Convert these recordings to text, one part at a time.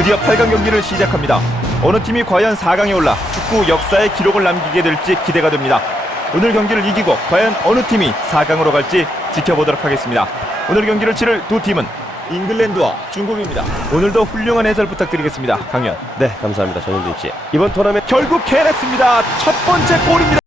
드디어 8강 경기를 시작합니다. 어느 팀이 과연 4강에 올라 축구 역사의 기록을 남기게 될지 기대가 됩니다. 오늘 경기를 이기고 과연 어느 팀이 4강으로 갈지 지켜보도록 하겠습니다. 오늘 경기를 치를 두 팀은 잉글랜드와 중국입니다. 오늘도 훌륭한 해설 부탁드리겠습니다. 강현. 네, 감사합니다. 전현진 씨. 이번 토너మెం트 결국 캐냈습니다. 첫 번째 골입니다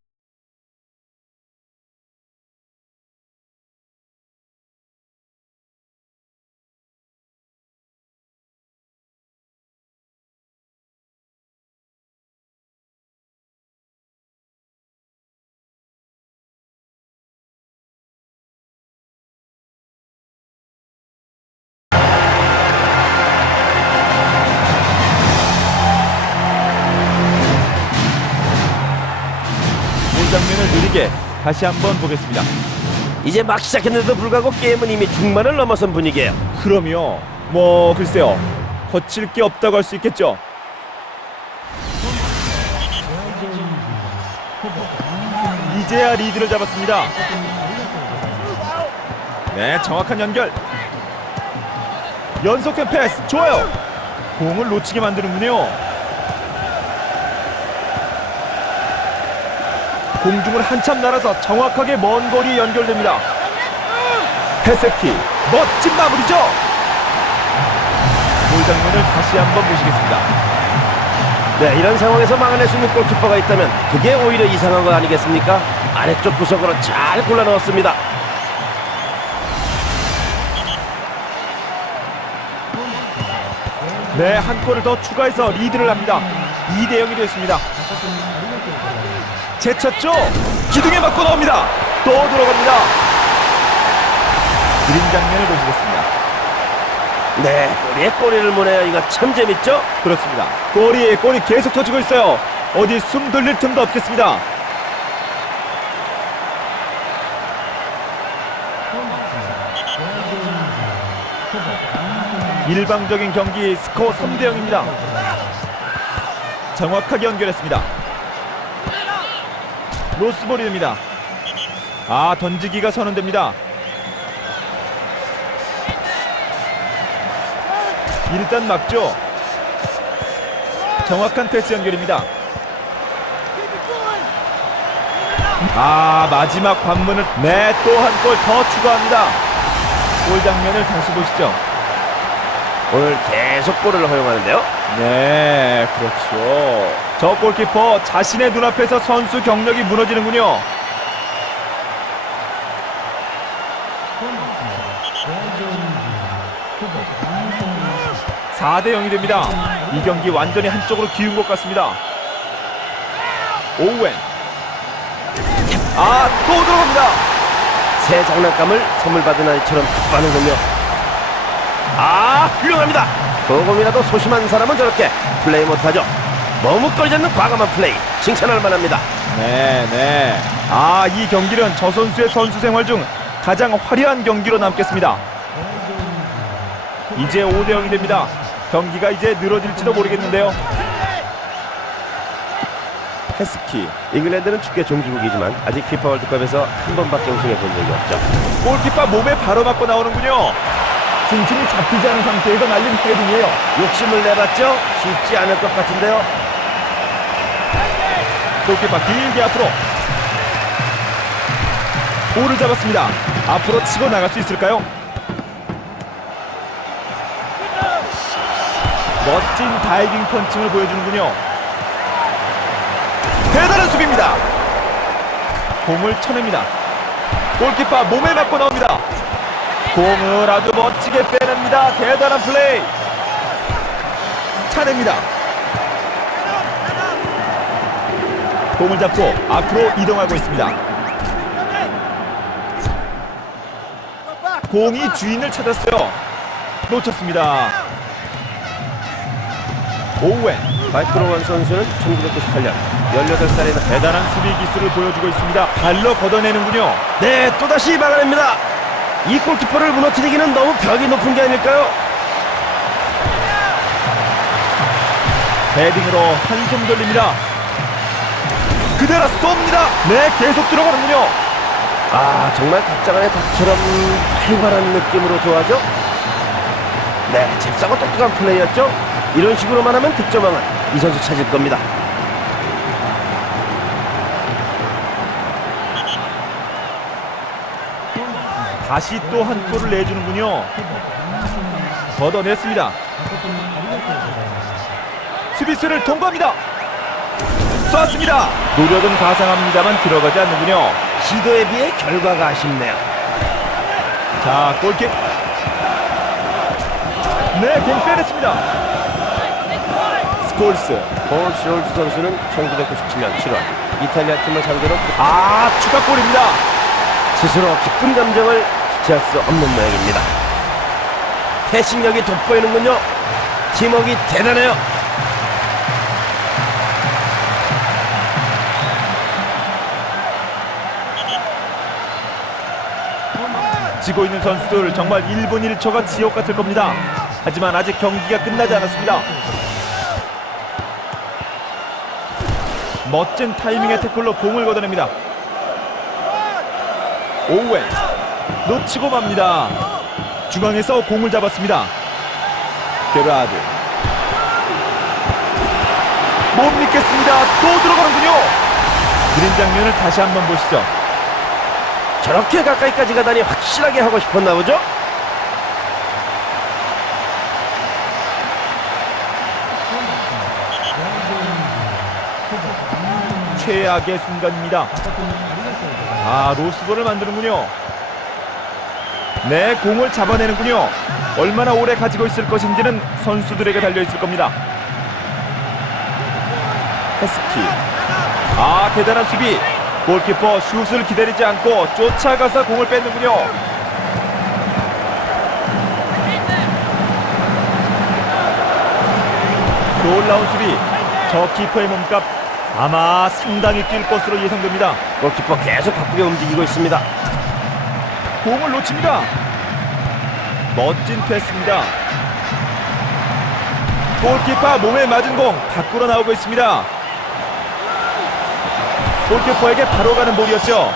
다시 한번 보겠습니다 이제 막 시작했는데도 불구하고 게임은 이미 중반을 넘어선 분위기예요. 그럼요. 뭐 글쎄요. 거칠 게 없다고 할 수 있겠죠. 이제야 리드를 잡았습니다. 네, 정확한 연결. 연속된 패스 좋아요. 공을 놓치게 만드는군요. 공중을 한참 날아서 정확하게 먼 거리에 연결됩니다. 헤세키 멋진 마무리죠. 골 장면을 다시 한번 보시겠습니다. 네, 이런 상황에서 막아낼 수 있는 골키퍼가 있다면 그게 오히려 이상한 거 아니겠습니까? 아래쪽 구석으로 잘 골라 넣었습니다. 네, 한 골을 더 추가해서 리드를 합니다. 2대 0이 됐습니다. 제쳤죠? 기둥에 맞고 나옵니다. 또 들어갑니다. 그림 장면을 보시겠습니다. 네, 꼬리에 꼬리를 무네요. 이거 참 재밌죠? 그렇습니다. 골이 골이 계속 터지고 있어요. 어디 숨 돌릴 틈도 없겠습니다. 일방적인 경기 스코어 3대 0입니다. 정확하게 연결했습니다. 로스볼이 됩니다. 아 던지기가 선언됩니다. 일단 막죠. 정확한 패스 연결입니다. 아 마지막 관문을 네 또 한 골 더 추가합니다. 골 장면을 다시 보시죠. 오늘 계속 골을 허용하는데요. 네 그렇죠. 저 골키퍼 자신의 눈앞에서 선수 경력이 무너지는군요. 사대 0이 됩니다. 이 경기 완전히 한쪽으로 기운 것 같습니다. 오웬. 아, 또 들어갑니다. 새 장난감을 선물 받은 아이처럼 기뻐하는군요. 아, 훌륭합니다. 조금이라도 소심한 사람은 저렇게 플레이 못하죠. 머뭇거리지 않는 과감한 플레이 칭찬할 만합니다. 네, 네. 아, 이 경기는 저 선수의 선수 생활 중 가장 화려한 경기로 남겠습니다. 이제 5대 0이 됩니다. 경기가 이제 늘어질지도 모르겠는데요. 헤스키. 잉글랜드는 축구의 종주국이지만 아직 피파 월드컵에서 한 번밖에 우승해 본 적이 없죠. 골키퍼 몸에 바로 맞고 나오는군요. 중심이 잡히지 않은 상태에서 날린 헤딩이에요. 욕심을 내봤죠? 쉽지 않을 것 같은데요. 골키퍼 길게 앞으로. 볼을 잡았습니다. 앞으로 치고 나갈 수 있을까요? 멋진 다이빙 펀칭을 보여주는군요. 대단한 수비입니다. 공을 쳐냅니다. 골키퍼 몸에 맞고 나옵니다. 공을 아주 멋지게 빼냅니다. 대단한 플레이. 차냅니다. 공을 잡고 앞으로 이동하고 있습니다. 공이 주인을 찾았어요. 놓쳤습니다. 오웬 마이크로원 선수는 1998년 18살에 나 대단한 수비 기술을 보여주고 있습니다. 발로 걷어내는군요. 네, 또다시 막아냅니다. 이 골키퍼를 무너뜨리기는 너무 벽이 높은 게 아닐까요? 헤딩으로 한숨 돌립니다. 그대로 쏩니다. 네, 계속 들어가는군요. 아, 정말 안의 닭처럼 활발한 느낌으로 좋아하죠? 네, 잽싸고 똑똑한 플레이였죠. 이런 식으로만 하면 득점왕은 이 선수 찾을 겁니다. 다시 또 한 골을 내주는군요. 걷어냈습니다. 수비수를 통과합니다. 쏘았습니다. 노력은 가상합니다만 들어가지 않는군요. 시도에 비해 결과가 아쉽네요. 자, 골킥. 네, 공 빼냈습니다. 스콜스. 볼 시올즈 선수는 1997년 7월 이탈리아 팀을 상대로 아, 추가골입니다. 스스로 기쁜 감정을 주체할 수 없는 모양입니다. 패싱력이 돋보이는군요. 팀워크 대단해요. 지고 있는 선수들 정말 1분 1초가 지옥 같을 겁니다. 하지만 아직 경기가 끝나지 않았습니다. 멋진 타이밍의 태클로 공을 걷어냅니다. 오웬 놓치고 맙니다. 중앙에서 공을 잡았습니다. 게라드 못 믿겠습니다. 또 들어가는군요. 그린 장면을 다시 한번 보시죠. 저렇게 가까이까지 가다니 확실하게 하고 싶었나 보죠? 최악의 순간입니다. 아, 로스볼을 만드는군요. 네, 공을 잡아내는군요. 얼마나 오래 가지고 있을 것인지는 선수들에게 달려있을 겁니다. 헤스키. 아, 대단한 수비. 골키퍼 슛을 기다리지 않고 쫓아가서 공을 뺏는군요. 놀라운 수비. 저 키퍼의 몸값 아마 상당히 뛸 것으로 예상됩니다. 골키퍼 계속 바쁘게 움직이고 있습니다. 공을 놓칩니다. 멋진 패스입니다. 골키퍼 몸에 맞은 공 밖으로 나오고 있습니다. 골키퍼에게 바로 가는 볼이었죠.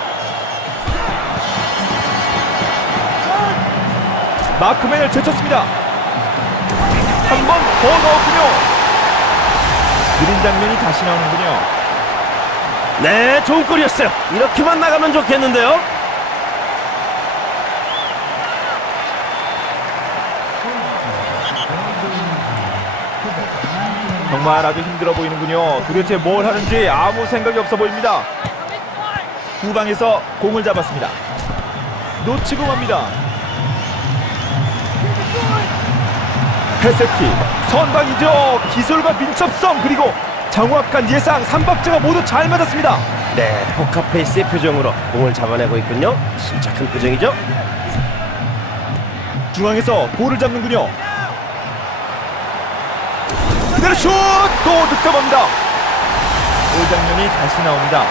마크맨을 제쳤습니다. 한 번 더 넣었군요. 느린 장면이 다시 나오는군요. 네, 좋은 골이었어요. 이렇게만 나가면 좋겠는데요. 정말 아주 힘들어 보이는군요. 도대체 뭘 하는지 아무 생각이 없어 보입니다. 후방에서 공을 잡았습니다. 놓치고 맙니다. 페세키 선방이죠. 기술과 민첩성 그리고 정확한 예상 삼박자가 모두 잘 맞았습니다. 네, 포카페이스의 표정으로 공을 잡아내고 있군요. 침착한 표정이죠. 중앙에서 볼을 잡는군요. 그대로 슛! 또 득점합니다. 골 장면이 다시 나옵니다.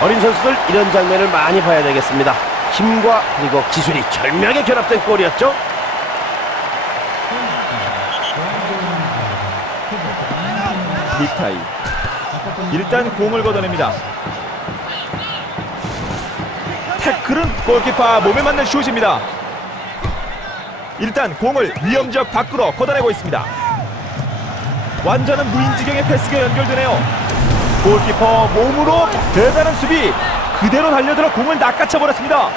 어린 선수들 이런 장면을 많이 봐야 되겠습니다. 힘과 그리고 기술이 절묘하게 결합된 골이었죠. 빅타이. 일단 공을 걷어냅니다. 태클은 골키퍼 몸에 맞는 슛입니다. 일단 공을 위험지역 밖으로 걷어내고 있습니다. 완전한 무인지경의 패스가 연결되네요. 골키퍼 몸으로 대단한 수비. 그대로 달려들어 공을 낚아쳐 버렸습니다.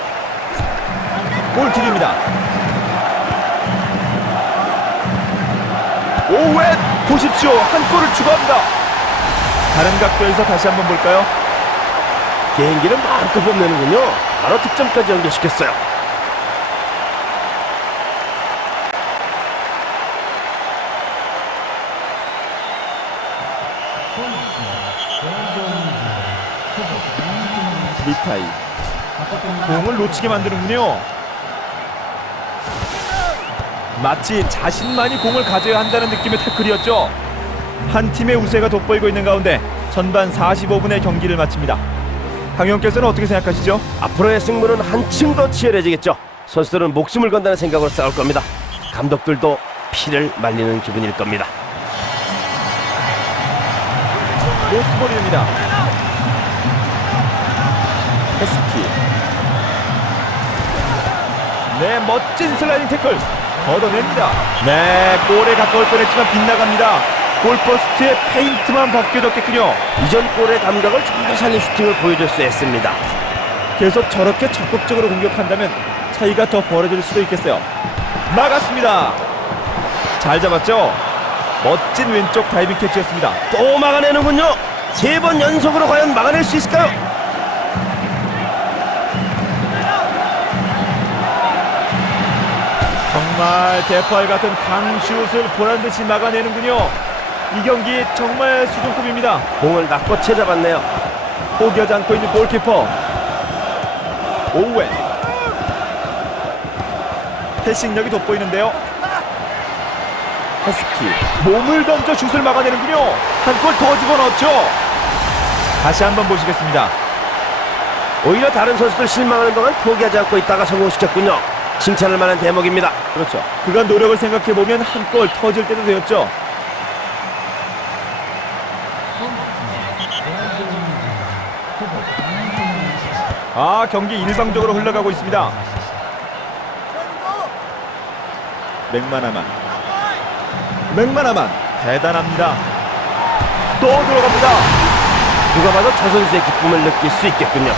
골킥입니다. 오웬 보십시오 한 골을 추가합니다 다른 각도에서 다시 한번 볼까요? 개인기를 마음껏 뽐내는군요. 바로 득점까지 연결시켰어요. 미타이 공을 놓치게 만드는군요 마치 자신만이 공을 가져야 한다는 느낌의 태클이었죠 한 팀의 우세가 돋보이고 있는 가운데 전반 45분의 경기를 마칩니다 강영께서는 어떻게 생각하시죠? 앞으로의 승부는 한층 더 치열해지겠죠. 선수들은 목숨을 건다는 생각으로 싸울 겁니다. 감독들도 피를 말리는 기분일 겁니다. 로스볼입니다 헤스키 네 멋진 슬라이딩 태클 걷어냅니다. 네, 골에 가까울 뻔했지만 빗나갑니다. 골포스트에 페인트만 벗겨졌겠군요. 이전 골의 감각을 좀더 살린 슈팅을 보여줄 수 있습니다. 계속 저렇게 적극적으로 공격한다면 차이가 더 벌어질 수도 있겠어요. 막았습니다. 잘 잡았죠? 멋진 왼쪽 다이빙 캐치였습니다. 또 막아내는군요. 세 번 연속으로 과연 막아낼 수 있을까요? 정말 대포알 같은 강슛을 보란듯이 막아내는군요. 이 경기 정말 수준급입니다. 공을 채 잡았네요. 포기하지 않고 있는 골키퍼 오웬 패싱력이 돋보이는데요 헤스키 몸을 던져 슛을 막아내는군요 한 골 더 집어넣었죠 다시 한번 보시겠습니다 오히려 다른 선수들 실망하는 동안 포기하지 않고 있다가 성공시켰군요. 칭찬할 만한 대목입니다. 그렇죠. 그간 노력을 생각해보면 한 골 터질 때도 되었죠. 아 경기 일방적으로 흘러가고 있습니다. 맥마나만. 맥마나만. 대단합니다. 또 들어갑니다. 누가 봐도 저 선수의 기쁨을 느낄 수 있겠군요.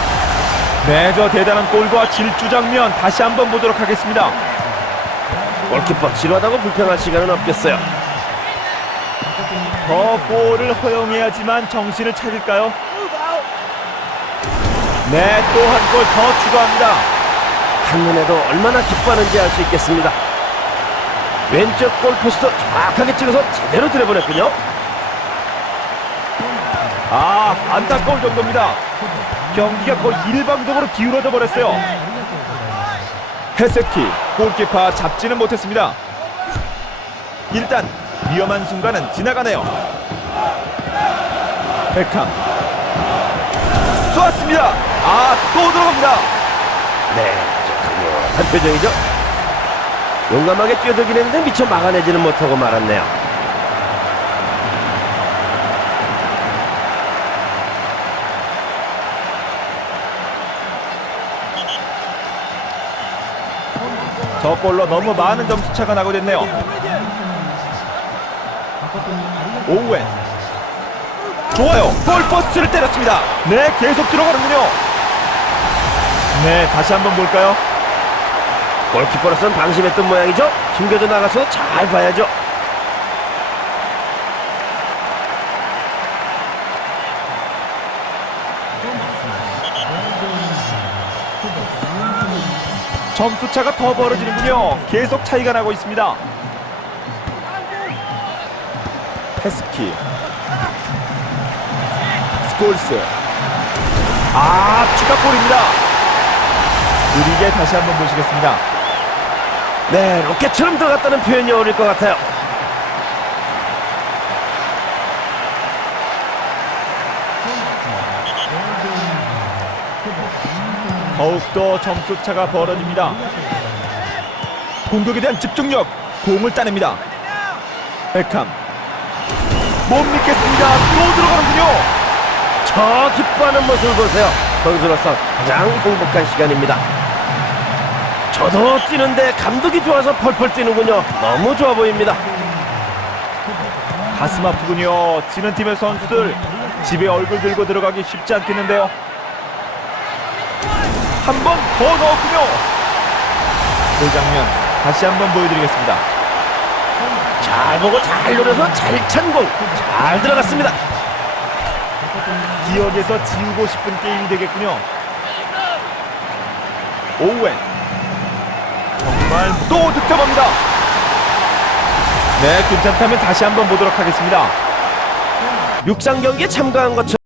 네 저 대단한 골과 질주 장면 다시 한번 보도록 하겠습니다 골키퍼 지루하다고 불평할 시간은 없겠어요. 더 골을 허용해야지만 정신을 차릴까요? 네, 또 한 골 더 추가합니다. 한눈에도 얼마나 기뻐하는지 알 수 있겠습니다. 왼쪽 골포스트 정확하게 찍어서 제대로 들여보냈군요. 아, 안타까울 정도입니다. 경기가 거의 일방적으로 기울어져 버렸어요. 헤세키, 골키퍼 잡지는 못했습니다. 일단 위험한 순간은 지나가네요. 베캄. 쏘았습니다. 아, 또 들어갑니다. 네, 강력한 표정이죠. 용감하게 뛰어들긴 했는데 미처 막아내지는 못하고 말았네요. 저 골로 너무 많은 점수 차가 나고 됐네요. 오웬. 좋아요. 골포스트를 때렸습니다. 네, 계속 들어가는군요. 네, 다시 한번 볼까요? 골키퍼로서는 방심했던 모양이죠. 숨겨져 나가서 잘 봐야죠. 점수 차가 더 벌어지는군요. 계속 차이가 나고 있습니다. 페스키. 스콜스. 아, 추가골입니다. 느리게 다시 한번 보시겠습니다. 네, 로켓처럼 들어갔다는 표현이 어울릴 것 같아요. 더욱더 점수 차가 벌어집니다. 공격에 대한 집중력, 공을 따냅니다. 베캄. 못 믿겠습니다. 또 들어가는군요. 저 기뻐하는 모습을 보세요. 선수로서 가장 행복한 시간입니다. 저도 뛰는데 감독이 좋아서 펄펄 뛰는군요. 너무 좋아 보입니다. 가슴 아프군요. 지는 팀의 선수들 집에 얼굴 들고 들어가기 쉽지 않겠는데요. 한 번 더 넣었군요. 그 장면 다시 한 번 보여드리겠습니다. 잘 보고 잘 노려서 잘 찬 공. 잘 들어갔습니다. 기억에서 지우고 싶은 게임이 되겠군요. 오웬 정말 또 득점합니다. 네, 괜찮다면 다시 한번 보도록 하겠습니다. 육상 경기에 참가한 것처럼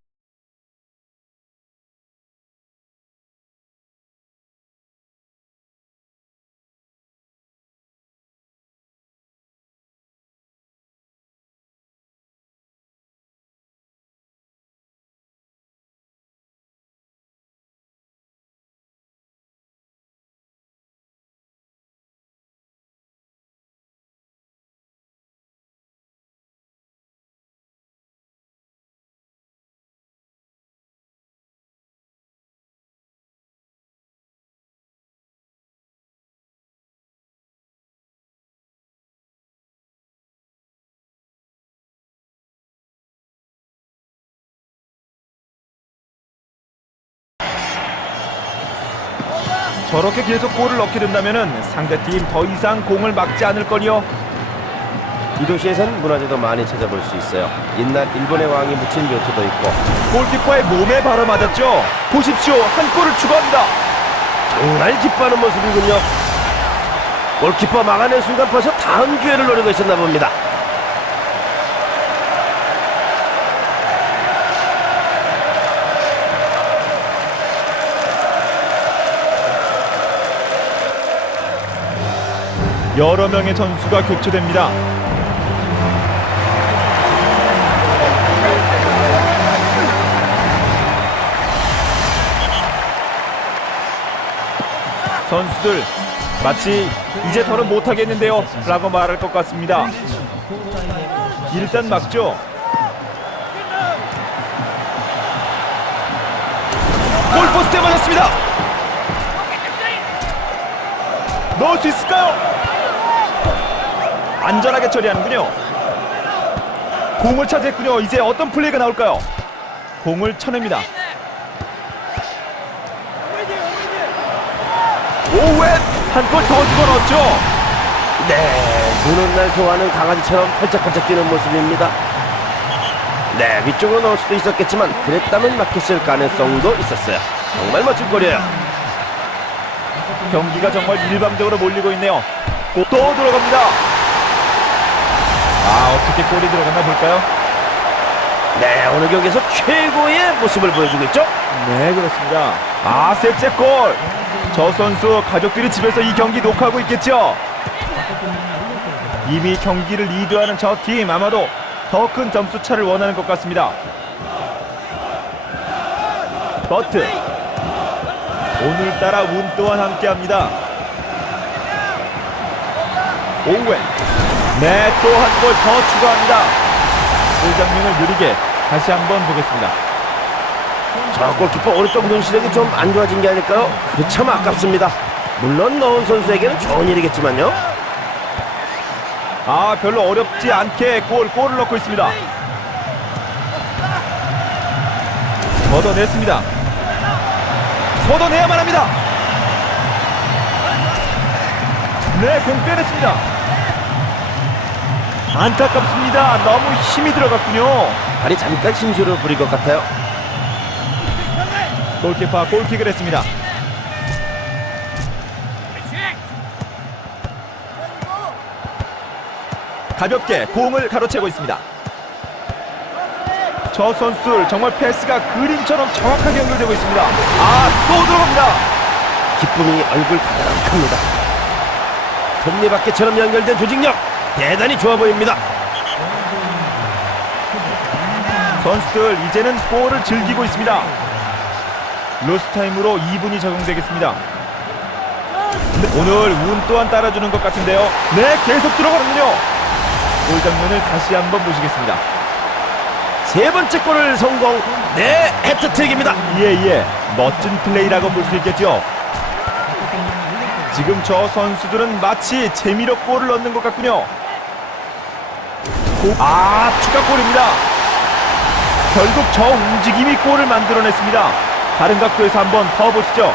저렇게 계속 골을 넣게 된다면 상대팀 더 이상 공을 막지 않을 거리요. 이 도시에선 문화재도 많이 찾아볼 수 있어요. 옛날 일본의 왕이 묻힌 묘토도 있고 골키퍼의 몸에 바로 맞았죠. 보십시오. 한 골을 추가합니다. 정말 기뻐하는 모습이군요. 골키퍼 막아낸 순간 벌써 다음 기회를 노리고 있었나 봅니다. 여러 명의 선수가 교체됩니다. 선수들 마치 이제 더는 못하겠는데요 라고 말할 것 같습니다. 일단 막죠. 골포스트에 맞았습니다. 넣을 수 있을까요? 안전하게 처리하는군요. 공을 차지했군요. 이제 어떤 플레이가 나올까요? 공을 쳐냅니다. 오웬 한골 더 집어넣었죠. 네, 눈은 날 좋아하는 강아지처럼 활짝활짝 뛰는 모습입니다. 네, 위쪽으로 넣을 수도 있었겠지만 그랬다면 막혔을 가능성도 있었어요. 정말 멋진 골이에요. 경기가 정말 일방적으로 몰리고 있네요. 골또 들어갑니다. 아 어떻게 골이 들어갔나 볼까요? 네, 오늘 경기에서 최고의 모습을 보여주고 있죠. 네 그렇습니다. 아 셋째 골. 저 선수 가족들이 집에서 이 경기 녹화하고 있겠죠. 이미 경기를 리드하는 저 팀 아마도 더 큰 점수 차를 원하는 것 같습니다. 버트 오늘따라 운 또한 함께합니다. 오웬 네 또 한 골 더 추가합니다. 골 장면을 느리게 다시 한번 보겠습니다. 저 골키퍼 오른쪽 눈 시력이 좀 안 좋아진 게 아닐까요? 그참 아깝습니다. 물론 넣은 선수에게는 좋은 일이겠지만요. 아 별로 어렵지 않게 골 골을 넣고 있습니다. 걷어냈습니다. 걷어내야만 합니다. 네, 공 빼냈습니다. 안타깝습니다. 너무 힘이 들어갔군요. 발이 잠깐 심술을 부릴 것 같아요. 골키퍼 골킥을 했습니다. 가볍게 공을 가로채고 있습니다. 저 선수 정말 패스가 그림처럼 정확하게 연결되고 있습니다. 아, 또 들어갑니다. 기쁨이 얼굴 가득합니다. 톱니바퀴처럼 연결된 조직력 대단히 좋아 보입니다. 선수들 이제는 골을 즐기고 있습니다. 로스타임으로 2분이 적용되겠습니다. 네, 오늘 운 또한 따라주는 것 같은데요. 네, 계속 들어가는군요. 골 장면을 다시 한번 보시겠습니다. 세 번째 골을 성공. 네, 해트트릭입니다. 예, 예. 멋진 플레이라고 볼 수 있겠죠. 지금 저 선수들은 마치 재미로 골을 넣는 것 같군요. 고- 아, 추가골입니다. 결국 저 움직임이 골을 만들어냈습니다. 다른 각도에서 한번 더 보시죠.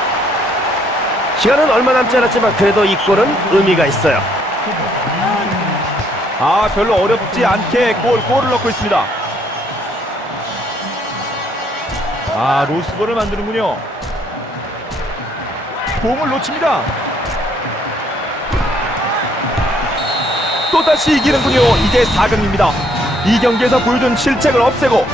시간은 얼마 남지 않았지만 그래도 이 골은 의미가 있어요. 아, 별로 어렵지 않게 골, 골을 넣고 있습니다. 아, 로스볼을 만드는군요. 공을 놓칩니다. 또다시 이기는군요. 이제 4강입니다. 이 경기에서 보여준 실책을 없애고